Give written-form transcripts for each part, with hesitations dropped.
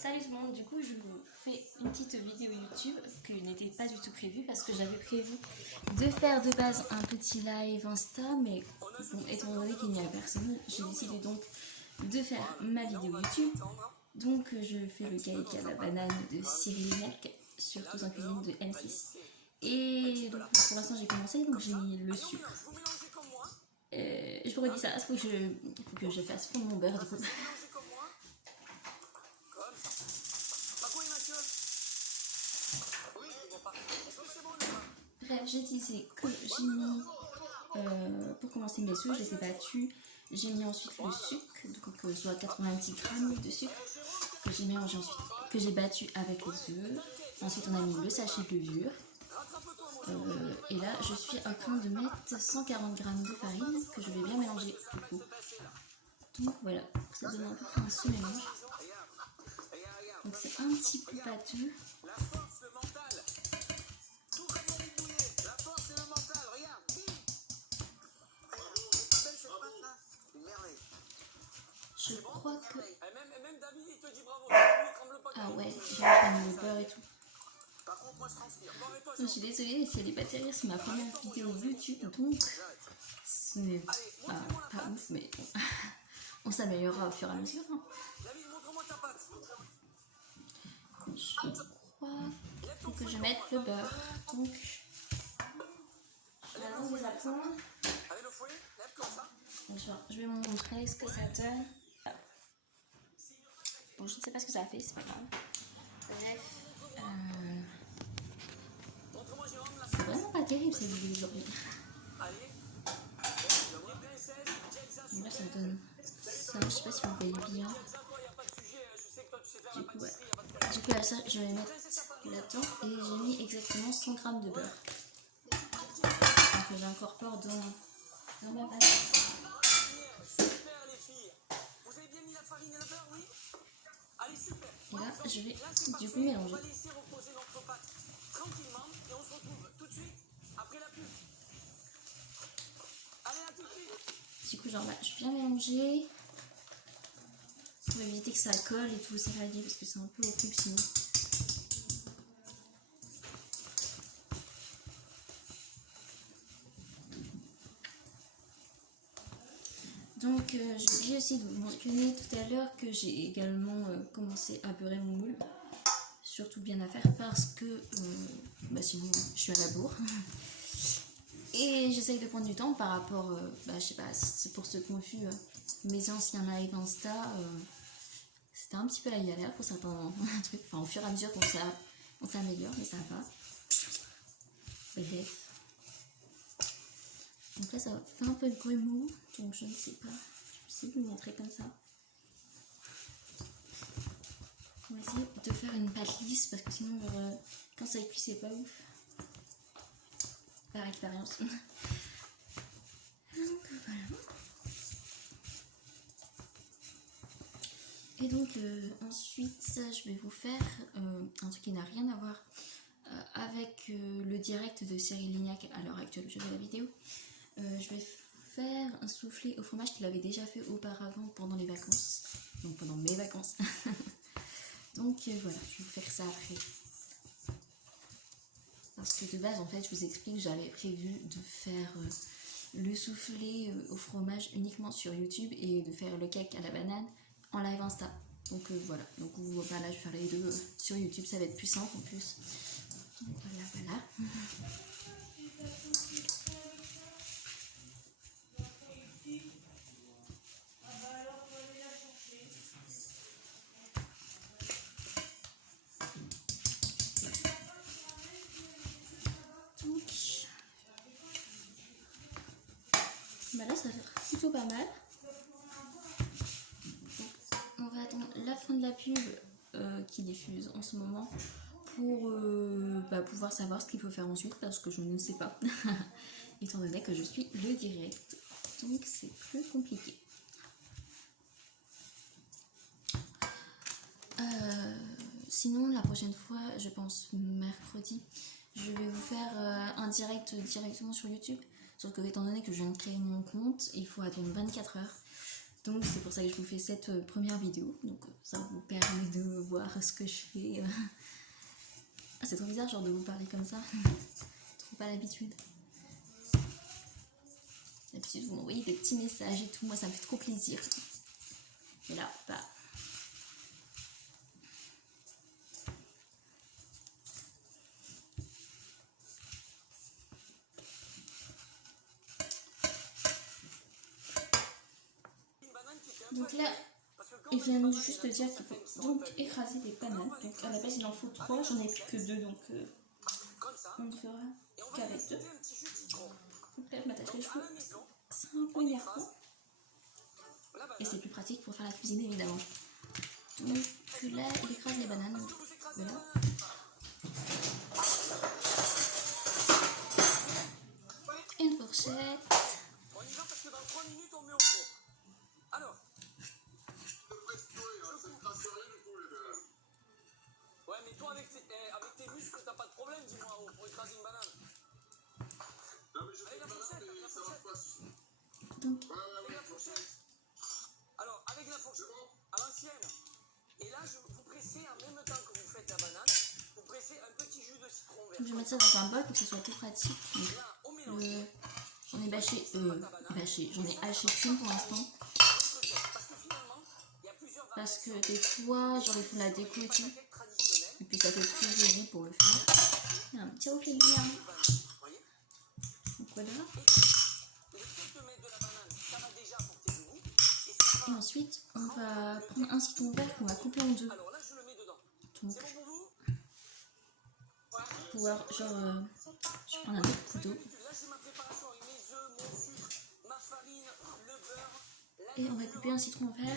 Salut tout le monde, du coup je vous fais une petite vidéo YouTube que n'était pas du tout prévue parce que j'avais prévu de faire de base un petit live Insta, mais bon, étant donné qu'il n'y a personne, j'ai décidé donc de faire ma vidéo YouTube. Donc je fais le cake à la banane de Cyril Lignac sur Tous en cuisine de M6. Et donc pour l'instant j'ai commencé, donc j'ai mis le sucre. Je vous redis ça, il faut que je fasse fondre mon beurre du coup. Bref, j'ai disais que j'ai mis, pour commencer mes œufs, je les ai battus. J'ai mis ensuite le sucre, donc soit 90 grammes de sucre, que j'ai mélangé ensuite, que j'ai battu avec les œufs. Ensuite, on a mis le sachet de levure. Et là, je suis en train de mettre 140 grammes de farine que je vais bien mélanger du coup. Donc voilà, ça donne un peu un sous-mélange. Donc c'est un petit peu pâteux. Je crois que... Ah ouais, j'ai mis le beurre et tout. Je suis désolée si elle n'est pas terrible, c'est ma première vidéo YouTube, donc ce n'est pas ouf, mais bon. On s'améliorera au fur et à mesure. Hein. Je crois qu'il faut que je mette le beurre, donc j'attends les absents. Je vais vous montrer ce que ça donne. Bon, je ne sais pas ce que ça a fait, c'est pas grave. Bref, c'est vraiment pas terrible cette vidéo aujourd'hui. Là, ça donne ça, je sais pas si vous voyez bien. Du coup, ouais. Du coup, ça, je vais mettre là-dedans et j'ai mis exactement 100 g de beurre. Donc, j'incorpore dans ma pâte. Et là, je vais du coup mélanger. Du coup, genre là, je viens mélanger pour éviter que ça colle et tout, ça va aller parce que c'est un peu horrible sinon. Donc, j'ai oublié aussi de vous mentionner tout à l'heure que j'ai également commencé à beurrer mon moule. Surtout bien à faire parce que sinon je suis à la bourre. Et j'essaye de prendre du temps par rapport, je sais pas, c'est pour ceux confus, mes anciens live Insta, c'était un petit peu la galère pour certains trucs. Enfin, au fur et à mesure on s'améliore, mais ça va. Bref. Donc là, ça fait un peu de grumeau, donc je ne sais pas. Je vais essayer de vous montrer comme ça. On va essayer de faire une pâte lisse parce que sinon, quand ça cuit, c'est pas ouf. Par expérience. Donc voilà. Et donc ensuite, je vais vous faire un truc qui n'a rien à voir avec le direct de Cyril Lignac à l'heure actuelle où je fais la vidéo. Je vais faire un soufflé au fromage qu'il avait déjà fait auparavant pendant les vacances. Donc pendant mes vacances. Donc voilà, je vais vous faire ça après. Parce que de base, en fait, je vous explique, j'avais prévu de faire le soufflé au fromage uniquement sur YouTube et de faire le cake à la banane en live Insta. Donc voilà, donc là je vais faire les deux sur YouTube, ça va être plus simple en plus. Donc voilà. Là ça va faire plutôt pas mal. Donc, on va attendre la fin de la pub qui diffuse en ce moment pour pouvoir savoir ce qu'il faut faire ensuite parce que je ne sais pas étant donné que je suis le direct, donc c'est plus compliqué. Sinon la prochaine fois, je pense mercredi, je vais vous faire un direct directement sur YouTube. Sauf que étant donné que je viens de créer mon compte, il faut attendre 24 heures. Donc c'est pour ça que je vous fais cette première vidéo. Donc ça vous permet de voir ce que je fais. Ah, c'est trop bizarre genre de vous parler comme ça. Trop pas l'habitude. D'habitude vous m'envoyez des petits messages et tout. Moi ça me fait trop plaisir. Et là, pas. Donc là, ils viennent juste de dire qu'il faut donc écraser les bananes. Donc à la base il en faut 3, j'en ai plus que 2, donc on ne fera qu'avec 2. Donc là je m'attache les cheveux, c'est un peu énervant. Et c'est plus pratique pour faire la cuisine évidemment. Donc là il écrase les bananes, voilà. Une fourchette. On y va parce que dans 3 minutes on met au four. Alors. Ouais, mais toi avec tes muscles, t'as pas de problème, dis-moi, pour écraser une banane. Non, mais je fais la fourchette, ça va pas. Donc. Avec la fourchette. Alors, avec la fourchette, à l'ancienne. Et là, vous pressez en même temps que vous faites la banane, vous pressez un petit jus de citron vert. Je vais mettre ça dans un bol pour que ce soit plus pratique. J'en ai j'en ai haché qu'une pour l'instant. Parce que des fois, genre ils font la déco et tout. Et puis ça fait plus joli pour le faire. Il y a un petit reflet de lumière. Donc voilà. Et ensuite, on va prendre un citron vert qu'on va couper en 2. Donc, pour pouvoir, genre, je prends un autre couteau. Et on va couper un citron vert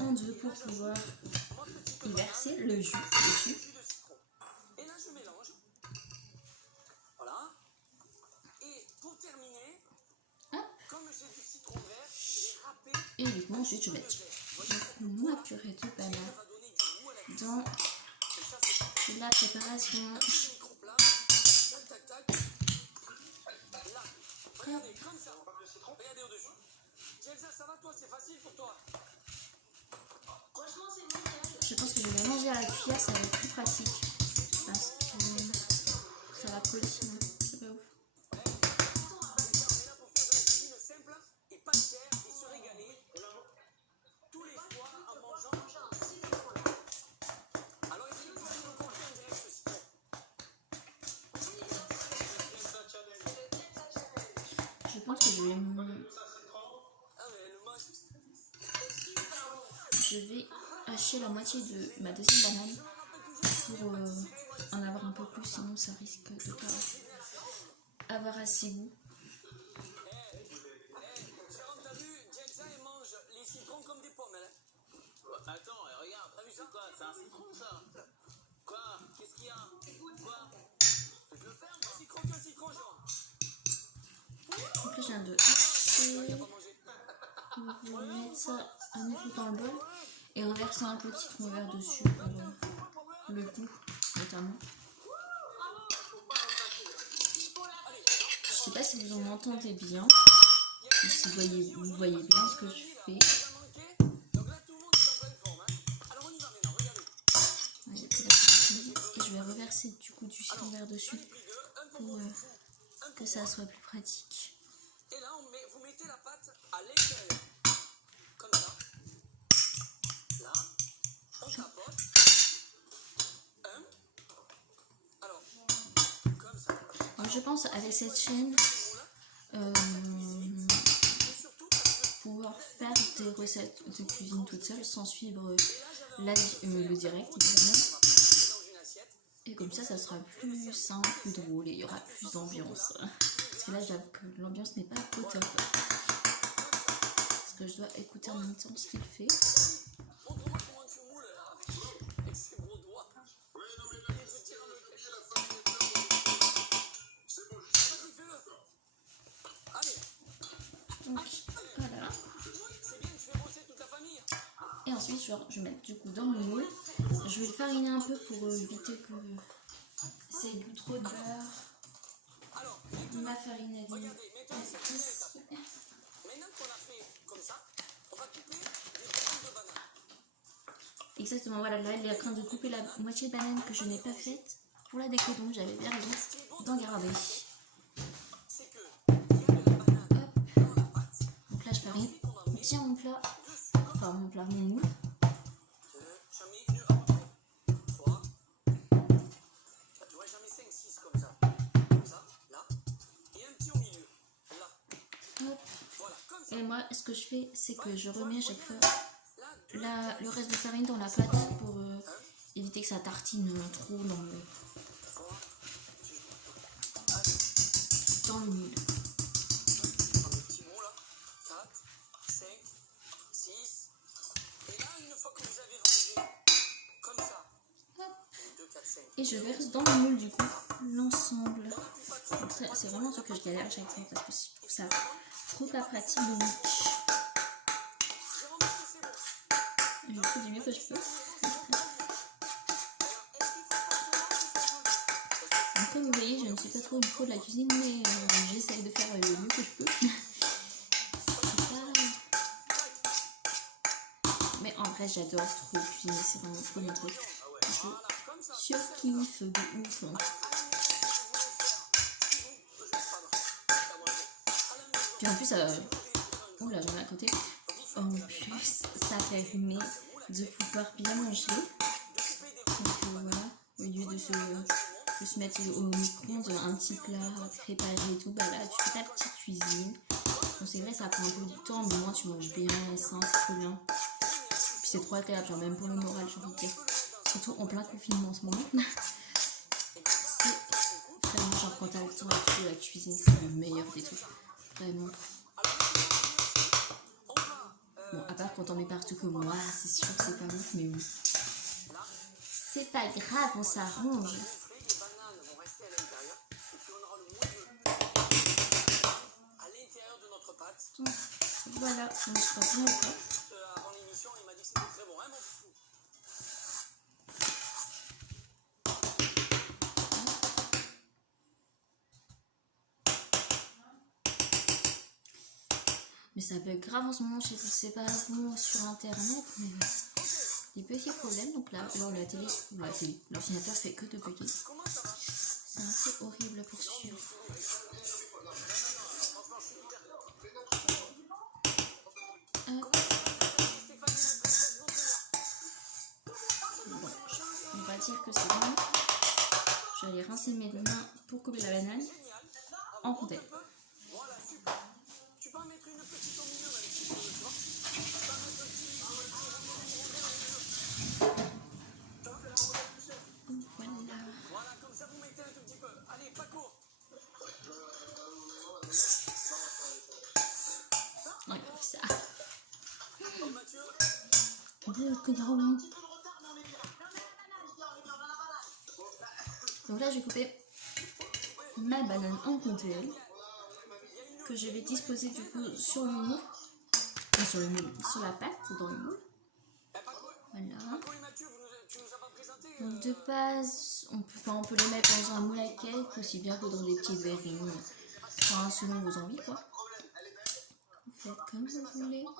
en 2 pour pouvoir y verser le jus dessus. Et là je mélange. Voilà. Et pour terminer, comme j'ai du citron vert, je vais râper. Et uniquement ensuite je vais mettre ma purée de banane dans la préparation. Regardez, comme ça. Regardez au-dessus. Elsa, ça va toi, c'est facile pour toi. Je pense que je vais manger à la cuillère, ça va être plus pratique. Parce que ça va coller sinon. C'est pas ouf. On est là pour faire de la cuisine simple et pas chère et se régaler tous les soirs en mangeant. Alors, essayez de faire le compter en direct ce citron. Je pense que je vais hacher la moitié de ma deuxième banane pour en avoir un peu plus, sinon ça risque de pas avoir assez goût. Jérôme, t'as vu, Elsa, elle mange les citrons comme des pommes, elle. Attends, regarde, t'as vu ça? Quoi? C'est un citron, ça? Quoi? Qu'est-ce qu'il y a? Quoi? Je peux le faire, moi? Un citron, Jérôme. Donc là, je viens de hacher. Je vais mettre ça à nouveau dans le bol et reverser un peu de citron vert dessus pour le goût, notamment. Je sais pas si vous en entendez bien, et si vous voyez bien ce que je fais. Ouais, et je vais reverser du coup du citron vert dessus pour que ça soit plus pratique. Et là, vous mettez la pâte à l'intérieur. Comme ça. Là. On tapote. Alors, comme ça. Alors, je pense avec cette chaîne pouvoir faire des recettes de cuisine toute seule sans suivre le direct évidemment. Et comme ça sera plus simple, plus drôle et il y aura plus d'ambiance. Parce que là j'avoue que l'ambiance n'est pas au top. Parce que je dois écouter en même temps ce qu'il fait. Montre-moi comment tu moules là. Avec ses gros doigts. Oui, non mais là, il veut tirer la famille. C'est bon, vas-y, fais-le. Allez. Donc voilà. C'est bien, tu fais bosser toute la famille. Et ensuite je vais mettre du coup dans mon moule. Je vais le fariner un peu pour éviter que ça ait trop de beurre. Ma farine est regardez, maintenant qu'on a fait comme ça, on va Exactement, voilà, là, elle est en train de couper la moitié de banane que je n'ai pas faite pour la déco, donc j'avais bien raison d'en garder. Hop. Donc là, je parie bien mon plat, enfin mon plat, mon moule. J'en mets une à peu près. 3. Tu vois, j'en mets 5, 6 comme ça. Comme ça, là. Et un petit au milieu. Là. Hop. Voilà, comme ça. Et moi, ce que je fais, c'est que je remets à chaque fois le reste de farine dans la pâte pour éviter que ça tartine trop dans le moule. Prends le petit mot là. 4, 5, 6. Et là, une fois que vous avez rangé, comme ça. 2, 4, 5. Et je verse dans le moule du coup l'ensemble. Donc ça, c'est vraiment un truc que je galère à chaque fois parce que je trouve ça trop pas pratique de mix. Je fais du mieux que je peux. Donc, comme vous voyez, je ne suis pas trop une pro de la cuisine, mais j'essaye de faire le mieux que je peux. Mais en vrai, j'adore trop cuisiner, c'est vraiment trop mon truc. Je surkiffe de ouf. Puis en plus, oula, j'en ai à côté. En plus, ça permet de pouvoir bien manger. Donc voilà, au lieu de se mettre au micro-ondes un petit plat préparé et tout, bah là tu fais ta petite cuisine. Bon, c'est vrai, ça prend un peu de temps, mais moi tu manges bien, sain, c'est trop bien. Puis c'est trop agréable, genre même pour le moral, j'ai envie de dire. Surtout en plein confinement en ce moment. C'est vraiment genre quand t'as le temps et tout, la cuisine c'est le meilleur des trucs. Vraiment. Bon, à part quand on met partout comme moi, c'est sûr que c'est pas ouf, mais oui. C'est pas grave, on s'arrange. Les bananes vont rester à l'intérieur. Et puis on aura le moule à l'intérieur de notre pâte. Donc, voilà, donc je crois bien au plat. Juste avant l'émission, il m'a dit que c'était très bon, hein, mon fou. Mais ça bug grave en ce moment, je sais pas vous sur internet, mais des petits problèmes. Donc là, l'ordinateur fait que de bugger. C'est assez horrible pour suivre. Hop. Bon, on va dire que c'est bon. Je vais aller rincer mes mains pour couper la banane en contelle. Voilà, super. Tu peux en mettre une petite au milieu, même si tu veux, tu vois. Tu peux en mettre un petit. Voilà. Voilà, comme ça vous mettez un tout petit peu. Allez, Paco. Ouais, ça. Et Mathieu. Donc là, je vais couper ma banane en contelle que je vais disposer du coup sur le moule, sur la pâte dans le moule. Voilà. Paco et Mathieu, tu nous as pas présenté. Donc de base, on peut les mettre dans un moule à cake aussi bien que dans des petites verrines, enfin, selon vos envies quoi. Vous faites comme vous voulez. Hop.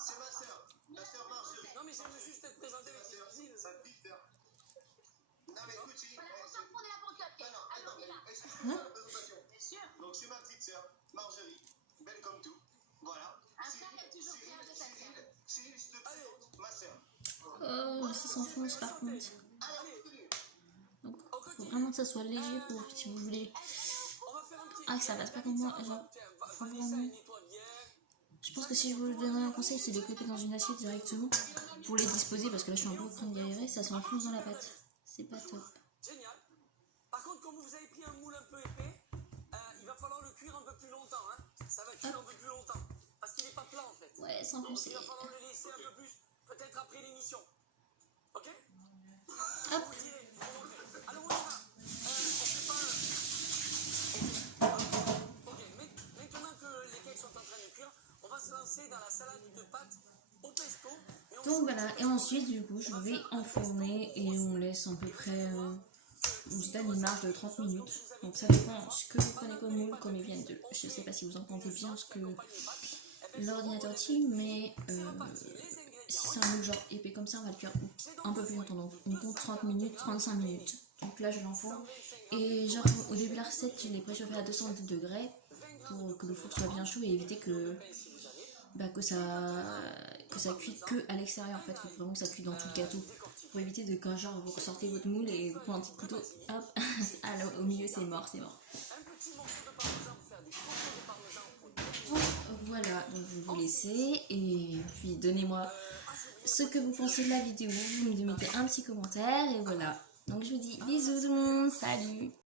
C'est ma soeur, la soeur Marjorie. Non, mais j'aime juste être présenté avec ses cousines. Non, mais écoute, Hein? donc c'est ma petite soeur, Marjorie, belle comme tout. Voilà. Cyril, je te présente ma soeur. Oh, ça s'enfonce par contre. Donc, faut vraiment que ça soit léger pour si vous voulez. Ah, que ça passe pas comme moi. Genre, faut vraiment. Je pense que si je vous donnerais un conseil, c'est de couper dans une assiette directement pour les disposer parce que là je suis un peu en train de galérer, ça s'enfonce dans la pâte. C'est pas top. Génial. Par contre, comme vous avez pris un moule un peu épais, il va falloir le cuire un peu plus longtemps. Hein. Ça va cuire un peu plus longtemps. Parce qu'il n'est pas plat en fait. Ouais, s'enfoncer. Il va falloir le laisser un peu plus, peut-être après l'émission. Ok? Hop. Vous direz, vous me montrez. Alors on y va. On fait pas un. Ok, maintenant que les cakes sont en train de cuire, on va se lancer dans la salade de pâtes au pesto. Donc voilà, et ensuite du coup je vais enfourner et on laisse à peu près je donne une marge de 30 minutes. Donc ça dépend ce que vous prenez comme moule, comme ils viennent de. Je sais pas si vous entendez bien ce que l'ordinateur dit, mais si c'est un moule genre épais comme ça, on va le cuire un peu plus longtemps. Donc on compte 30 minutes, 35 minutes. Donc là je l'enfourne. Et genre au début de la recette, je l'ai préchauffé à 210 degrés pour que le four soit bien chaud et éviter que ça cuit que à l'extérieur. En fait, il faut vraiment que ça cuit dans tout le gâteau pour éviter de quand genre vous ressortez votre moule et vous prenez un petit couteau, hop, alors, au milieu c'est mort, c'est mort. Bon, voilà, donc je vais vous laisser et puis donnez-moi ce que vous pensez de la vidéo, vous me mettez un petit commentaire et voilà. Donc je vous dis bisous tout le monde, salut.